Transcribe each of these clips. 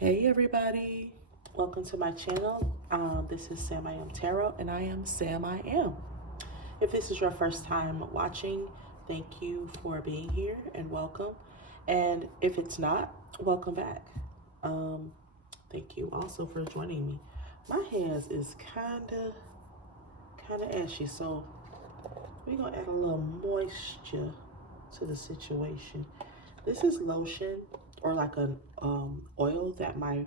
Hey everybody, welcome to my channel. This is SamIAmTarot and I am SamIAm. If this is your first time watching, thank you for being here and welcome. And if it's not, welcome back. Thank you also for joining me. My hands is kinda ashy, so we're gonna add a little moisture to the situation. This is lotion or like an oil that my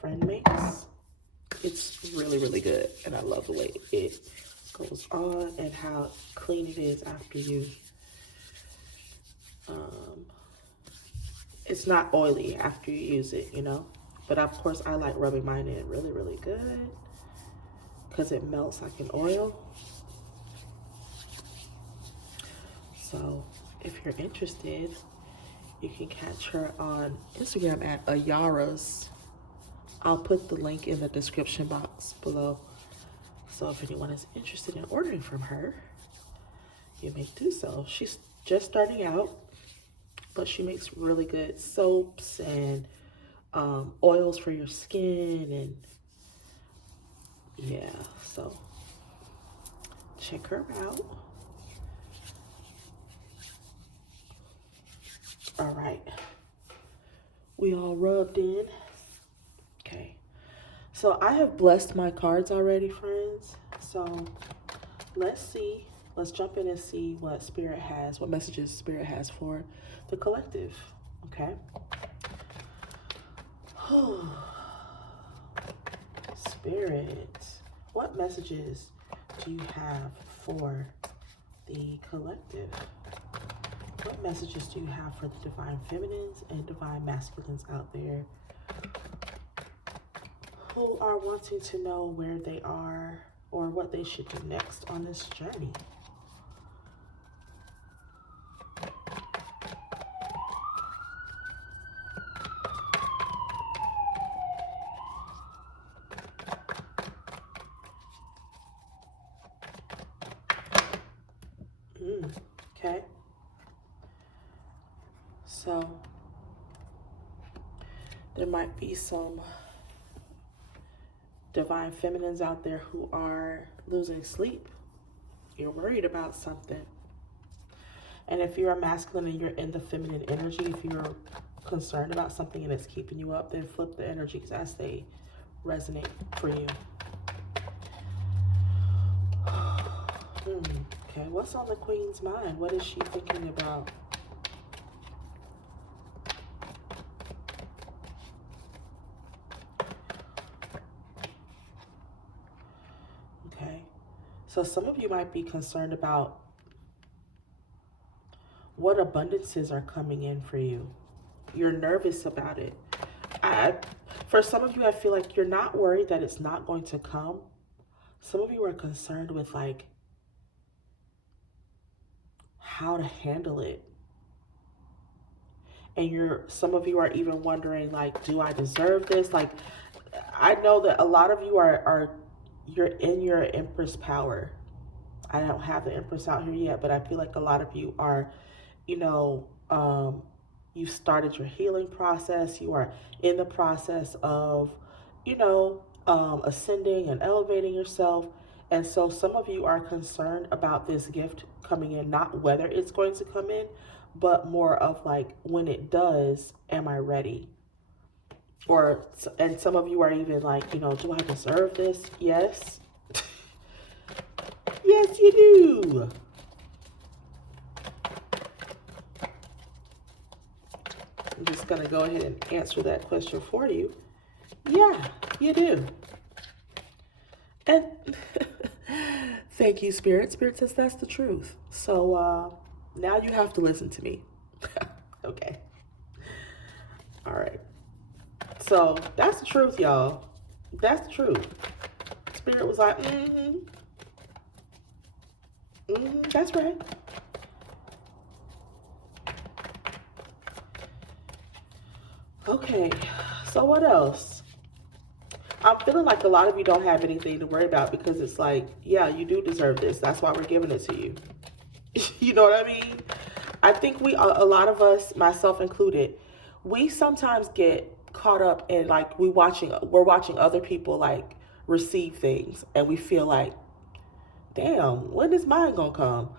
friend makes. It's really good, and I love the way it goes on and how clean it is after you. It's not oily after you use it, you know. But of course, I like rubbing mine in really good because it melts like an oil. So if you're interested, you can catch her on Instagram at Ayara's. I'll put the link in the description box below. So if anyone is interested in ordering from her, you may do so. She's just starting out, but she makes really good soaps and oils for your skin, and yeah, so check her out. All right, we all rubbed in. Okay, so I have blessed my cards already, friends. So let's jump in and see what Spirit has, what messages Spirit has for the collective, okay? Spirit, what messages do you have for the collective? What messages do you have for the divine feminines and divine masculines out there who are wanting to know where they are or what they should do next on this journey? Okay. So there might be some divine feminines out there who are losing sleep. You're worried about something. And if you're a masculine and you're in the feminine energy, if you're concerned about something and it's keeping you up, then flip the energies as they resonate for you. Okay, what's on the Queen's mind? What is she thinking about? Okay, so some of you might be concerned about what abundances are coming in for you. You're nervous about it. For some of you, I feel like you're not worried that it's not going to come. Some of you are concerned with like how to handle it. And some of you are even wondering, like, do I deserve this? Like, I know that a lot of you you're in your Empress power. I don't have the Empress out here yet, but I feel like a lot of you are, you know, you started your healing process. You are in the process of, you know, ascending and elevating yourself. And so some of you are concerned about this gift coming in, not whether it's going to come in, but more of like, when it does, am I ready? And some of you are even like, you know, do I deserve this? Yes. Yes, you do. I'm just going to go ahead and answer that question for you. Yeah, you do. And thank you, Spirit. Spirit says that's the truth. So now you have to listen to me. Okay. All right. So that's the truth, y'all. That's the truth. Spirit was like, that's right. Okay, so what else? I'm feeling like a lot of you don't have anything to worry about because it's like, yeah, you do deserve this. That's why we're giving it to you. You know what I mean? I think a lot of us, myself included, we sometimes get caught up in like we're watching other people like receive things, and we feel like, damn, when is mine gonna come?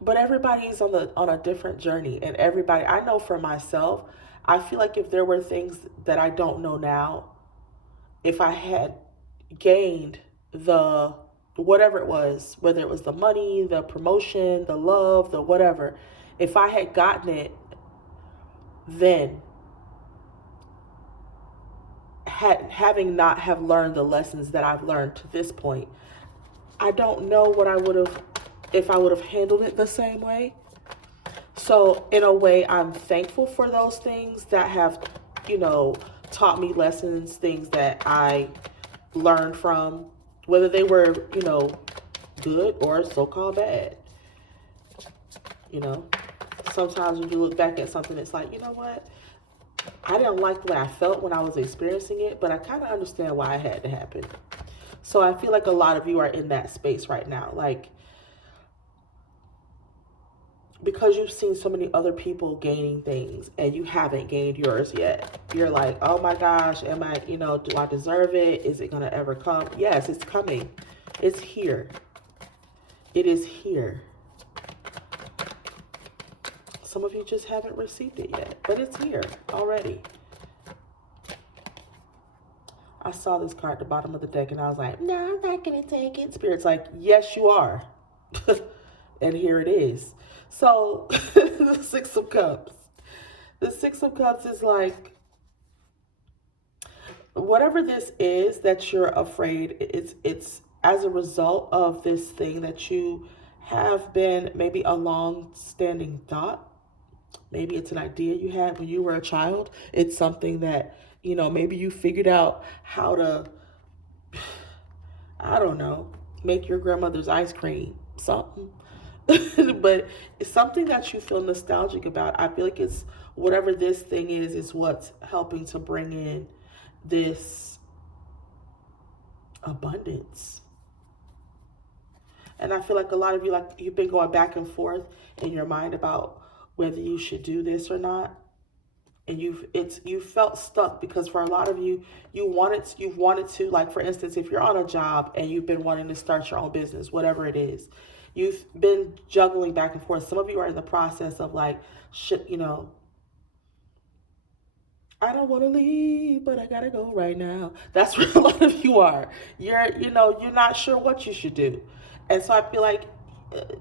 But everybody's on a different journey, and everybody, I know for myself, I feel like if there were things that I don't know now, if I had gained the whatever it was, whether it was the money, the promotion, the love, the whatever, if I had gotten it then, having not have learned the lessons that I've learned to this point, I don't know what I would have, if I would have handled it the same way. So in a way, I'm thankful for those things that have, taught me lessons, things that I learned from, whether they were, good or so-called bad. Sometimes when you look back at something, it's like, you know what? I didn't like the way I felt when I was experiencing it, but I kind of understand why it had to happen. So I feel like a lot of you are in that space right now. Like, because you've seen so many other people gaining things and you haven't gained yours yet. You're like, oh my gosh, am I, do I deserve it? Is it going to ever come? Yes, it's coming. It's here. It is here. Some of you just haven't received it yet, but it's here already. I saw this card at the bottom of the deck and I was like, no, I'm not going to take it. Spirit's like, yes, you are. And here it is. So the Six of Cups. The Six of Cups is like, whatever this is that you're afraid, it's as a result of this thing that you have been maybe a long-standing thought. Maybe it's an idea you had when you were a child. It's something that, maybe you figured out how to, I don't know, make your grandmother's ice cream, something. But it's something that you feel nostalgic about. I feel like it's whatever this thing is what's helping to bring in this abundance. And I feel like a lot of you, like, you've been going back and forth in your mind about whether you should do this or not. And you felt stuck because for a lot of you, you've wanted to, like, for instance, if you're on a job and you've been wanting to start your own business, whatever it is, you've been juggling back and forth. Some of you are in the process of like, shit, I don't want to leave, but I gotta go right now. That's where a lot of you are. You're not sure what you should do. And so I feel like,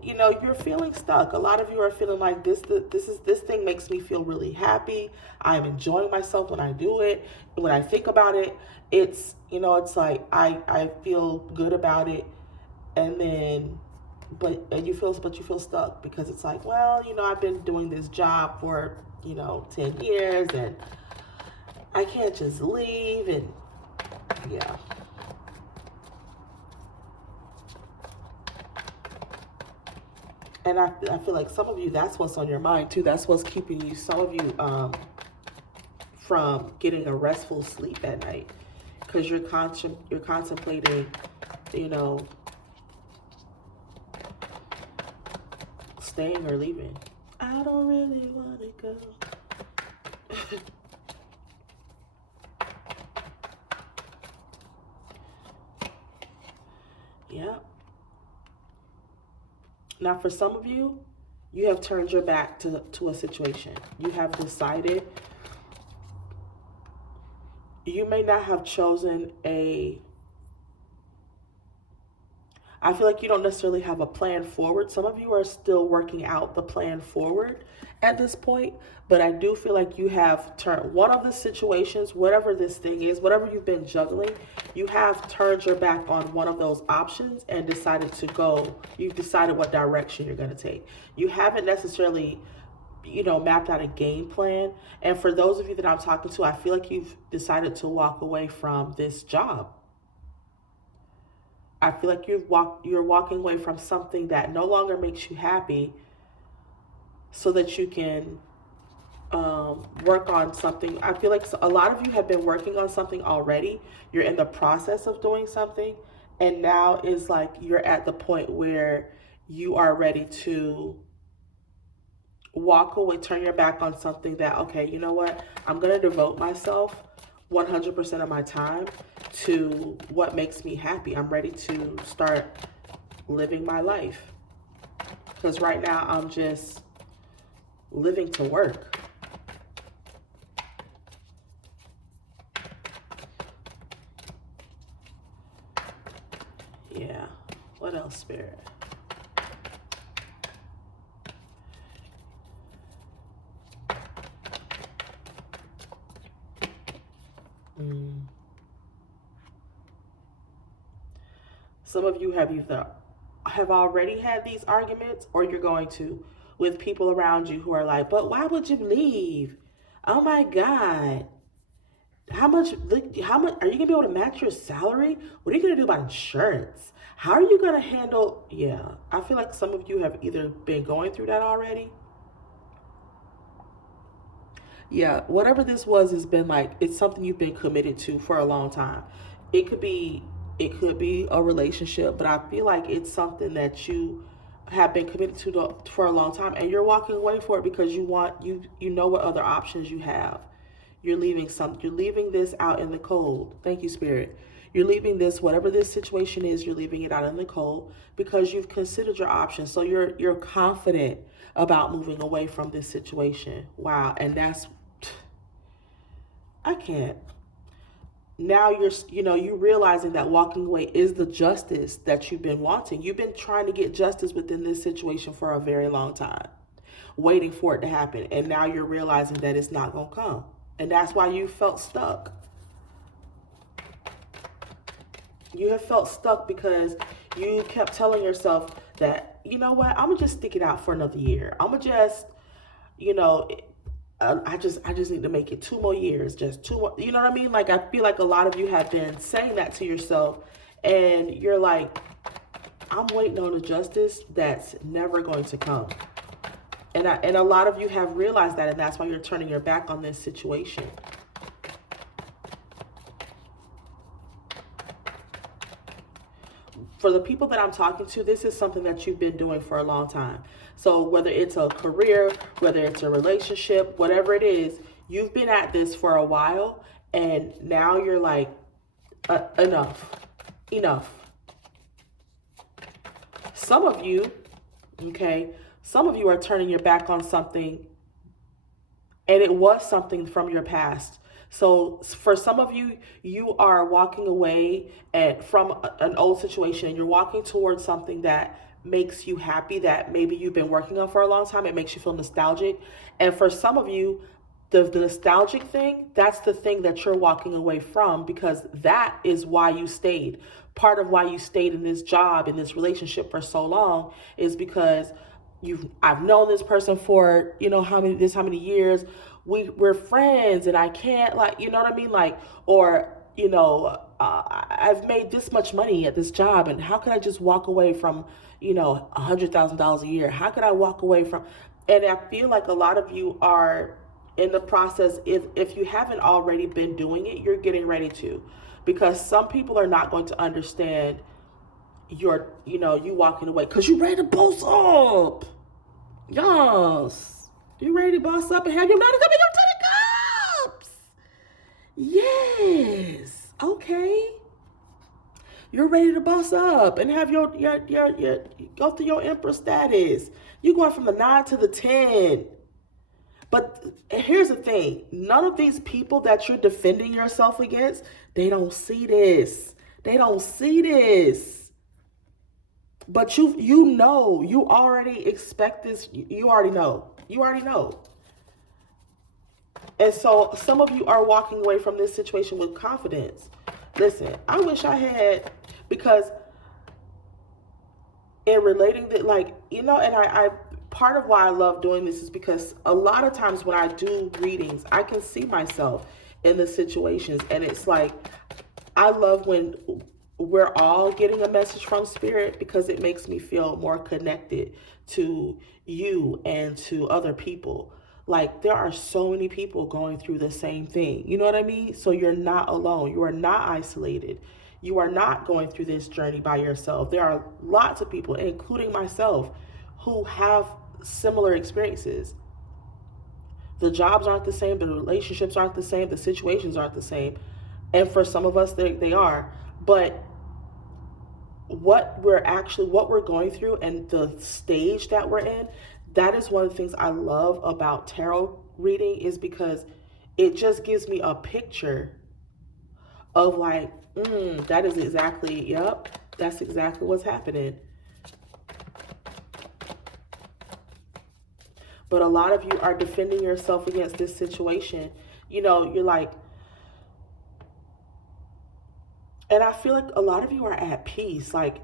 you're feeling stuck. A lot of you are feeling like this thing makes me feel really happy. I'm enjoying myself when I do it. When I think about it, it's, it's like, I feel good about it. And then, but you feel stuck because it's like, well, I've been doing this job for, 10 years and I can't just leave. And yeah. And I feel like some of you, that's what's on your mind too. That's what's keeping you, some of you, from getting a restful sleep at night, because you're contemplating, staying or leaving. I don't really want to go. Yeah. Now, for some of you, you have turned your back to a situation. You have decided. You may not have chosen I feel like you don't necessarily have a plan forward. Some of you are still working out the plan forward at this point, but I do feel like you have turned one of the situations, whatever this thing is, whatever you've been juggling, you have turned your back on one of those options and decided to go. You've decided what direction you're going to take. You haven't necessarily, mapped out a game plan. And for those of you that I'm talking to, I feel like you've decided to walk away from this job. I feel like you're walking away from something that no longer makes you happy so that you can work on something. I feel like a lot of you have been working on something already. You're in the process of doing something. And now is like you're at the point where you are ready to walk away, turn your back on something that, okay, you know what? I'm going to devote myself 100% of my time to what makes me happy. I'm ready to start living my life. Because right now I'm just living to work. Yeah. What else, Spirit? Some of you have already had these arguments, or you're going to, with people around you who are like, but why would you leave? Oh my God. How much are you gonna be able to match your salary? What are you gonna do about insurance? How are you gonna handle? Yeah, I feel like some of you have either been going through that already. Yeah, whatever this was has been like, it's something you've been committed to for a long time. It could be a relationship, but I feel like it's something that you have been committed to for a long time, and you're walking away for it because you know what other options you have. You're leaving this out in the cold. Thank you, Spirit. You're leaving this, whatever this situation is, you're leaving it out in the cold because you've considered your options. So you're confident about moving away from this situation. Wow. And I can't. Now you're realizing that walking away is the justice that you've been wanting. You've been trying to get justice within this situation for a very long time, waiting for it to happen. And now you're realizing that it's not going to come. And that's why you felt stuck. You have felt stuck because you kept telling yourself that, you know what, I'm going to just stick it out for another year. I'm going to just, I just need to make it 2 more years, just 2 more. You know what I mean? Like, I feel like a lot of you have been saying that to yourself, and you're like, I'm waiting on a justice that's never going to come. And a lot of you have realized that, and that's why you're turning your back on this situation. For the people that I'm talking to, this is something that you've been doing for a long time. So whether it's a career, whether it's a relationship, whatever it is, you've been at this for a while, and now you're like, enough. Some of you are turning your back on something, and it was something from your past. So for some of you, you are walking away from an old situation, and you're walking towards something that makes you happy, that maybe you've been working on for a long time. It makes you feel nostalgic. And for some of you, the nostalgic thing, that's the thing that you're walking away from, because that is why you stayed. Part of why you stayed in this job, in this relationship for so long, is because I've known this person for, how many years. We're friends, and I can't, like, you know what I mean? Like, or, I've made this much money at this job, and how could I just walk away from, $100,000 a year? How could I walk away from? And I feel like a lot of you are in the process. If you haven't already been doing it, you're getting ready to, because some people are not going to understand you walking away because you're ready to boss up. Yes. You ready to boss up and have your money coming up to the cups? Yes. Okay. You're ready to boss up and have your go through your emperor status. You're going from the 9 to the 10. But here's the thing. None of these people that you're defending yourself against, they don't see this. They don't see this. But you already expect this. You already know. And so some of you are walking away from this situation with confidence. Listen, I wish I had, because in relating that, and I part of why I love doing this is because a lot of times when I do readings, I can see myself in the situations, and it's like, I love when we're all getting a message from Spirit, because it makes me feel more connected to you and to other people. Like, there are so many people going through the same thing. You know what I mean? So you're not alone. You are not isolated. You are not going through this journey by yourself. There are lots of people, including myself, who have similar experiences. The jobs aren't the same, the relationships aren't the same, the situations aren't the same. And for some of us, they are. But what we're going through and the stage that we're in, that is one of the things I love about tarot reading, is because it just gives me a picture of like, that is exactly, yep, that's exactly what's happening. But a lot of you are defending yourself against this situation. You know, you're like, and I feel like a lot of you are at peace. Like,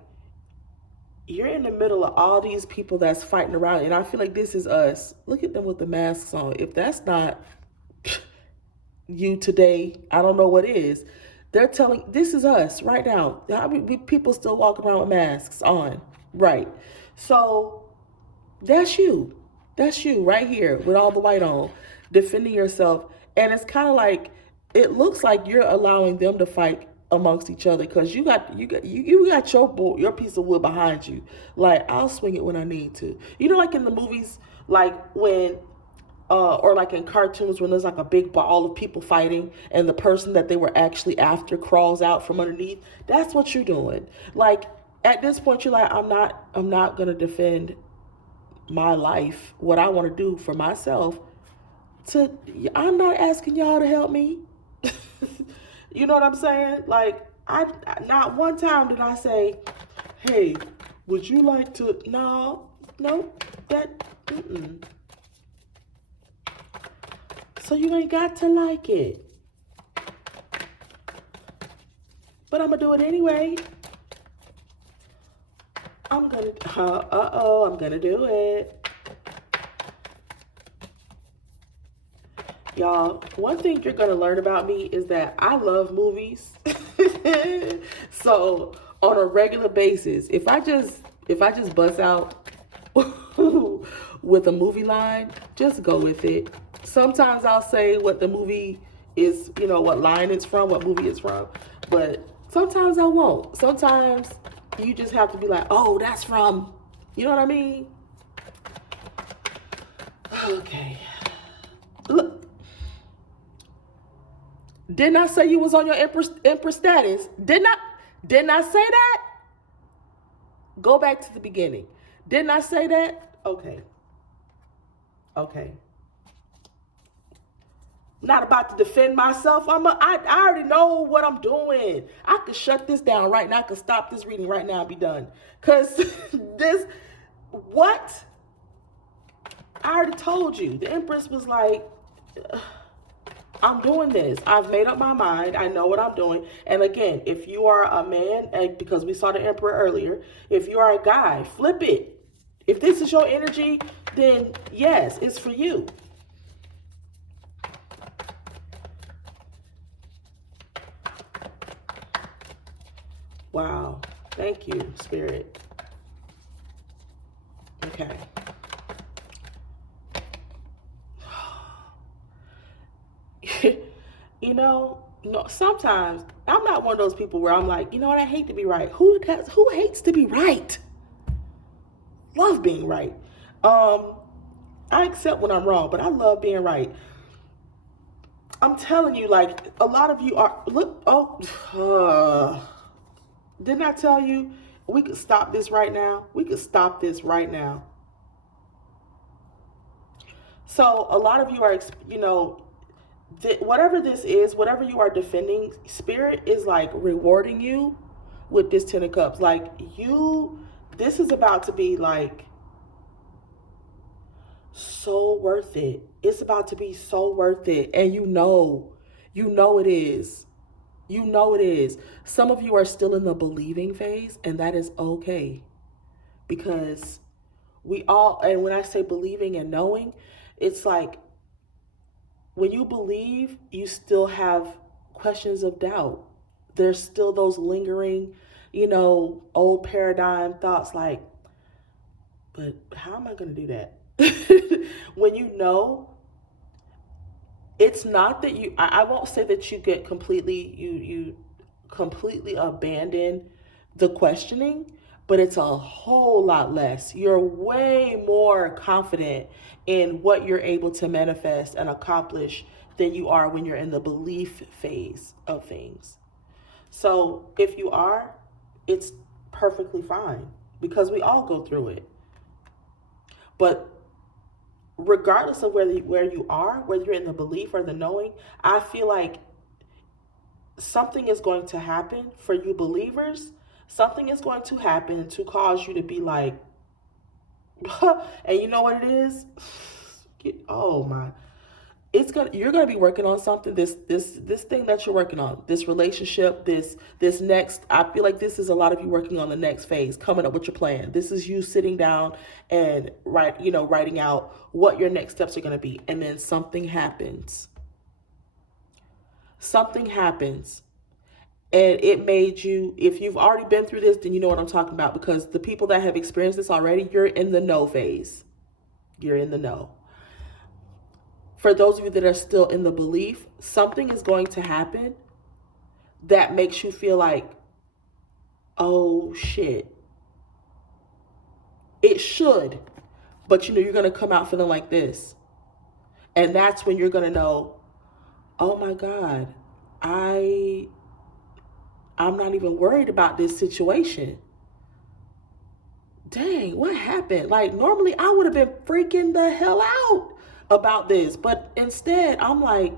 you're in the middle of all these people that's fighting around. And I feel like this is us. Look at them with the masks on. If that's not you today, I don't know what is. They're telling, this is us right now. How many people still walking around with masks on? Right. So that's you. That's you right here with all the white on, defending yourself. And it's kind of like, it looks like you're allowing them to fight amongst each other, because you got your piece of wood behind you. Like, I'll swing it when I need to. You know, like in the movies, like when or like in cartoons when there's like a big ball of people fighting and the person that they were actually after crawls out from underneath. That's what you're doing. Like, at this point, you're like, I'm not gonna defend my life, what I want to do for myself. I'm not asking y'all to help me. You know what I'm saying? Like, I not one time did I say, hey, would you like to? No, that. So you ain't got to like it, but I'm gonna do it anyway. I'm gonna do it. Y'all, one thing you're gonna learn about me is that I love movies. So on a regular basis, if I just bust out with a movie line, just go with it. Sometimes I'll say what the movie is, you know, what line it's from, what movie it's from, but sometimes I won't. Sometimes you just have to be like, oh, that's from, you know what I mean? Okay. Look. Didn't I say you was on your Empress status? Didn't I say that? Go back to the beginning. Didn't I say that? Okay. Not about to defend myself. I already know what I'm doing. I could shut this down right now. I could stop this reading right now and be done. Because what? I already told you. The Empress was like, I'm doing this. I've made up my mind. I know what I'm doing. And again, if you are a man, because we saw the Emperor earlier, if you are a guy, flip it. If this is your energy, then yes, it's for you. Wow. Thank you, Spirit. Okay. You know, sometimes I'm not one of those people where I'm like, you know what, I hate to be right. Who hates to be right? Love being right. I accept when I'm wrong, but I love being right. I'm telling you, like, a lot of you are, didn't I tell you we could stop this right now? We could stop this right now. So a lot of you are, you know, whatever this is, whatever you are defending, Spirit is like rewarding you with this 10 of Cups. Like, this is about to be like so worth it. It's about to be so worth it. And you know it is. You know it is. Some of you are still in the believing phase, and that is okay. Because we all, and when I say believing and knowing, it's like, when you believe, you still have questions of doubt. There's still those lingering, you know, old paradigm thoughts like, but how am I going to do that? When you know, it's not that you, I won't say that you get completely, you completely abandon the questioning, but it's a whole lot less. You're way more confident in what you're able to manifest and accomplish than you are when you're in the belief phase of things. So if you are, it's perfectly fine because we all go through it. But regardless of where you are, whether you're in the belief or the knowing, I feel like something is going to happen for you believers. Something is going to happen to cause you to be like, and you know what it is? Oh my. You're gonna be working on something, this thing that you're working on, this relationship, this next, I feel like this is a lot of you working on the next phase, coming up with your plan. This is you sitting down and writing out what your next steps are gonna be. And then something happens. Something happens. And it made you, if you've already been through this, then you know what I'm talking about, because the people that have experienced this already, you're in the know phase. You're in the know. For those of you that are still in the belief, something is going to happen that makes you feel like, oh shit. It should, but you're going to come out feeling like this. And that's when you're going to know, oh my God, I'm not even worried about this situation. Dang, what happened? Like normally I would have been freaking the hell out about this, but instead I'm like,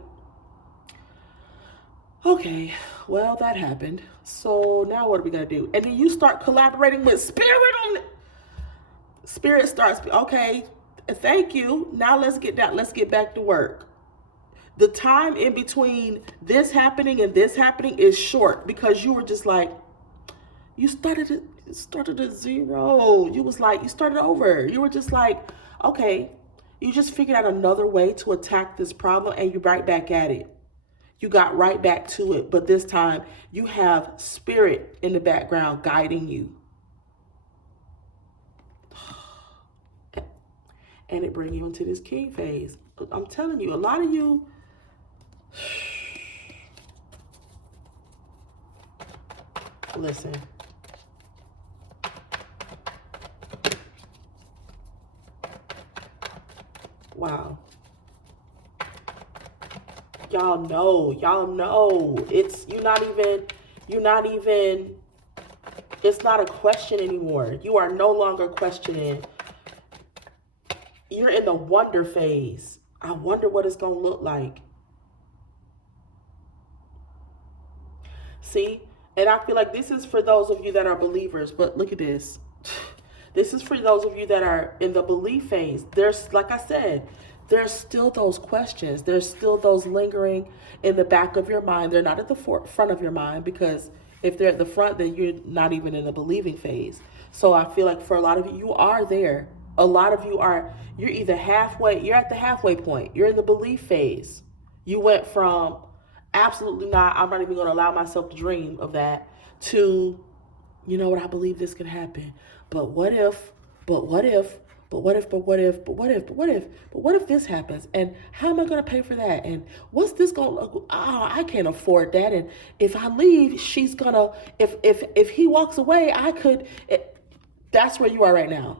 okay, well, that happened, so now what are we gonna do? And then you start collaborating with spirit on it. Spirit starts, okay, thank you, now let's get back to work. The time in between this happening and this happening is short, because you were just like, you started at zero. You was like, you started over. You were just like, okay, you just figured out another way to attack this problem, and you're right back at it. You got right back to it, but this time you have spirit in the background guiding you. And it brings you into this king phase. I'm telling you, a lot of you, listen. Wow. Y'all know. It's, you're not even, it's not a question anymore. You are no longer questioning. You're in the wonder phase. I wonder what it's going to look like. See? And I feel like this is for those of you that are believers, but look at this. This is for those of you that are in the belief phase. There's, like I said, there's still those questions. There's still those lingering in the back of your mind. They're not at the front of your mind, because if they're at the front, then you're not even in the believing phase. So I feel like for a lot of you, you are there. A lot of you are, you're either halfway, you're at the halfway point. You're in the belief phase. You went from absolutely not, I'm not even going to allow myself to dream of that, to, you know what, I believe this could happen. But what if, but what if, but what if, but what if, but what if, but what if, but what if this happens? And how am I going to pay for that? And what's this going to look? Oh, I can't afford that. And if I leave, she's going to, if he walks away, I could, that's where you are right now.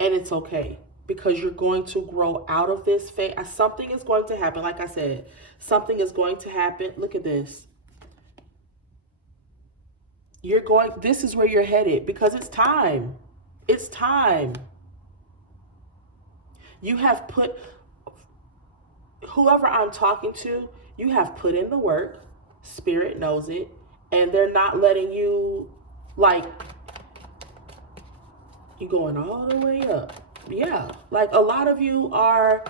And it's okay, because you're going to grow out of this phase. Something is going to happen. Like I said, something is going to happen. Look at this. This is where you're headed, because it's time. It's time. You have put, whoever I'm talking to, you have put in the work. Spirit knows it. And they're not letting you, like, you're going all the way up. Yeah. Like a lot of you are,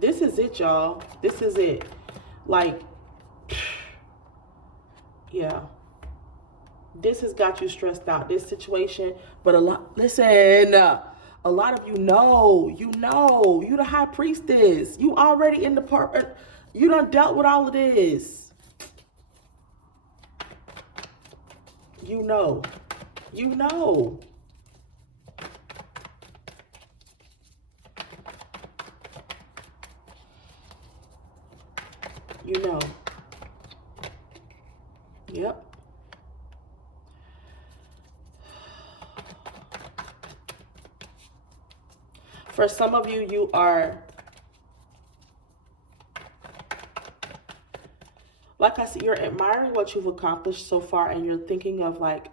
this is it, y'all. This is it. Like, yeah, this has got you stressed out, this situation. But listen, a lot of you know, you the high priestess. You already in the part, you done dealt with all of this. You know. You know. For some of you, you are, like I said, you're admiring what you've accomplished so far, and you're thinking of like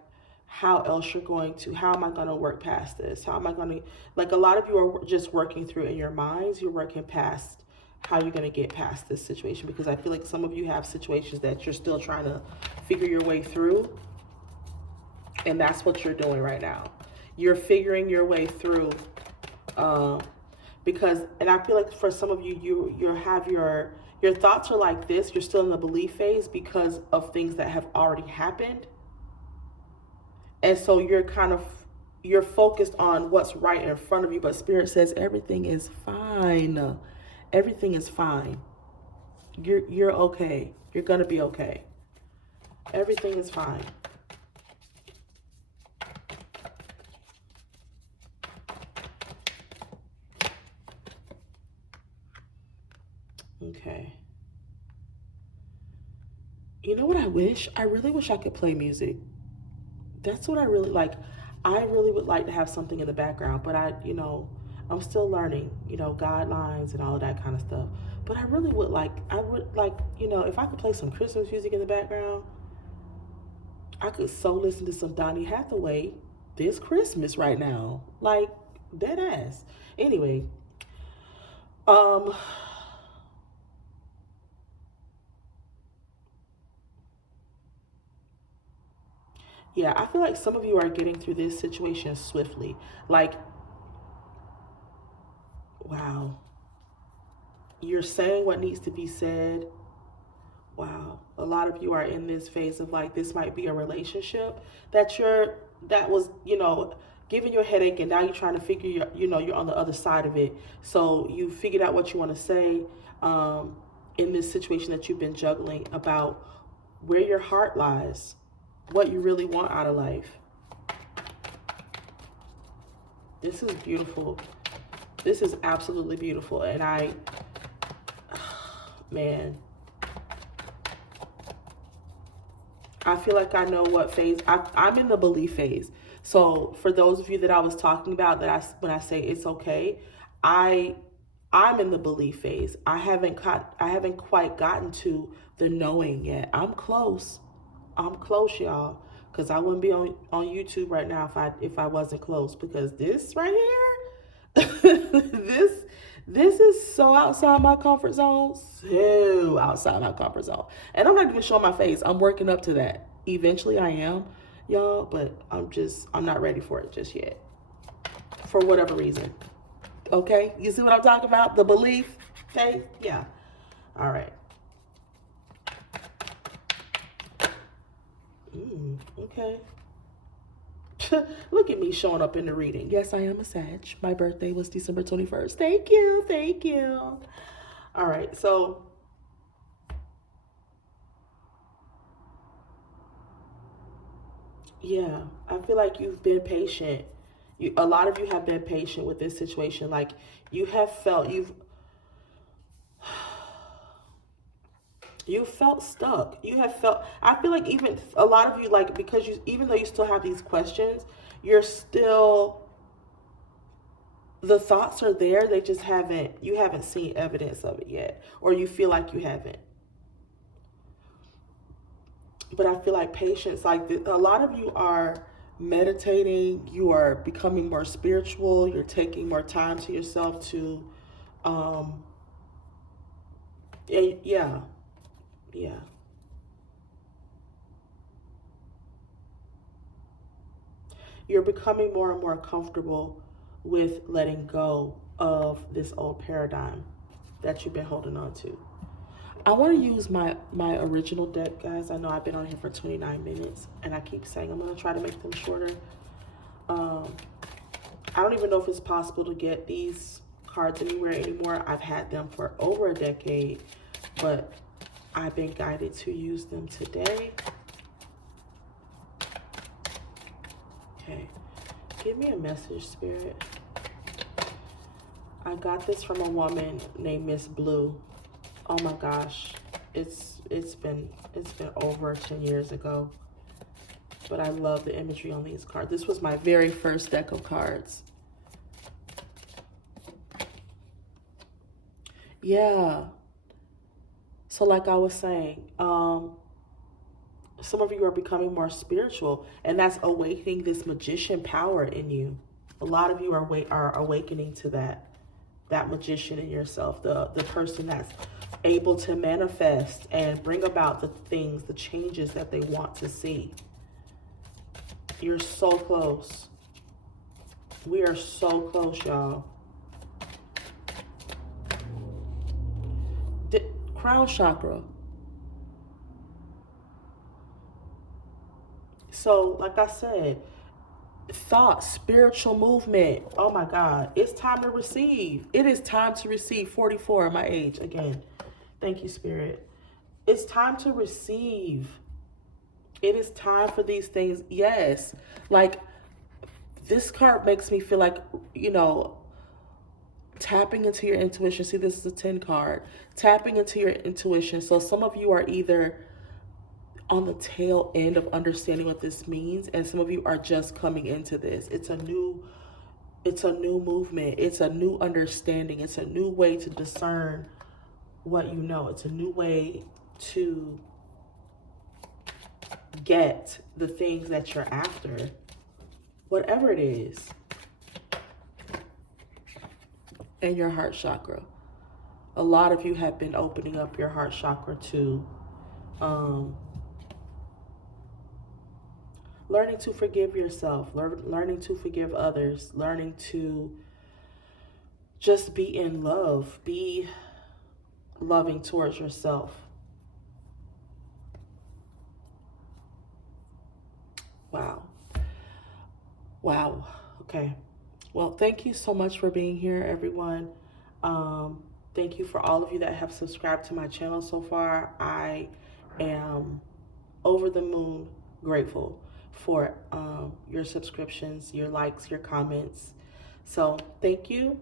how else you're going to, how am I going to work past this? How am I going to, like a lot of you are just working through in your minds, you're working past how you're going to get past this situation, because I feel like some of you have situations that you're still trying to figure your way through. And that's what you're doing right now. You're figuring your way through, because, and I feel like for some of you, you have your thoughts are like this. You're still in the belief phase because of things that have already happened. And so you're focused on what's right in front of you, but Spirit says everything is fine. Everything is fine. You're okay. You're going to be okay. Everything is fine. Okay. You know what I wish? I really wish I could play music. That's what I really like. I really would like to have something in the background, but I'm still learning, guidelines and all of that kind of stuff. But I really would like, if I could play some Christmas music in the background, I could so listen to some Donny Hathaway this Christmas right now. Like, dead ass. Anyway, yeah, I feel like some of you are getting through this situation swiftly. Like, wow. You're saying what needs to be said. Wow. A lot of you are in this phase of like, this might be a relationship that was, giving you a headache, and now you're trying to figure, you're on the other side of it. So you figured out what you want to say in this situation that you've been juggling about where your heart lies, what you really want out of life. This is beautiful. This is absolutely beautiful. And man, I feel like I know what phase. I'm in the belief phase. So for those of you that I was talking about, when I say it's okay, I'm in the belief phase. I haven't quite gotten to the knowing yet. I'm close. I'm close, y'all, because I wouldn't be on YouTube right now if I wasn't close, because this right here, this is so outside my comfort zone, so outside my comfort zone. And I'm not even showing my face. I'm working up to that. Eventually I am, y'all, but I'm not ready for it just yet, for whatever reason. Okay, you see what I'm talking about? The belief phase? Yeah. All right. Okay. Look at me showing up in the reading. Yes, I am a Sag. My birthday was December 21st. Thank you. Thank you. All right. So, yeah, I feel like you've been patient. A lot of you have been patient with this situation. Like, you have felt, you felt stuck. I feel like even a lot of you, like, because even though you still have these questions, the thoughts are there. They just you haven't seen evidence of it yet, or you feel like you haven't. But I feel like patience, like a lot of you are meditating, you are becoming more spiritual, you're taking more time to yourself to, yeah. You're becoming more and more comfortable with letting go of this old paradigm that you've been holding on to. I want to use my original deck, guys. I know I've been on here for 29 minutes, and I keep saying I'm going to try to make them shorter. I don't even know if it's possible to get these cards anywhere anymore. I've had them for over a decade, but I've been guided to use them today. Okay, give me a message, Spirit. I got this from a woman named Miss Blue. Oh my gosh, it's been over 10 years ago, but I love the imagery on these cards. This was my very first deck of cards. Yeah. So like I was saying, some of you are becoming more spiritual, and that's awakening this magician power in you. A lot of you are awakening to that magician in yourself, the person that's able to manifest and bring about the things, the changes that they want to see. You're so close. We are so close, y'all. Crown chakra. So, like I said, thought, spiritual movement. Oh my God. It's time to receive. It is time to receive. 44, my age again. Thank you, Spirit. It's time to receive. It is time for these things. Yes. Like, this card makes me feel like, you know, tapping into your intuition. See, this is a 10 card. Tapping into your intuition. So some of you are either on the tail end of understanding what this means, and some of you are just coming into this. It's a new movement. It's a new understanding. It's a new way to discern what you know. It's a new way to get the things that you're after, whatever it is. And your heart chakra. A lot of you have been opening up your heart chakra to learning to forgive yourself, learning to forgive others, learning to just be in love, be loving towards yourself. Wow. Wow. Okay. Well, thank you so much for being here, everyone. Thank you for all of you that have subscribed to my channel so far. I am over the moon grateful for your subscriptions, your likes, your comments. So thank you.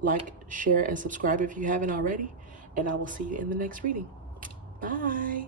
Like, share, and subscribe if you haven't already. And I will see you in the next reading. Bye.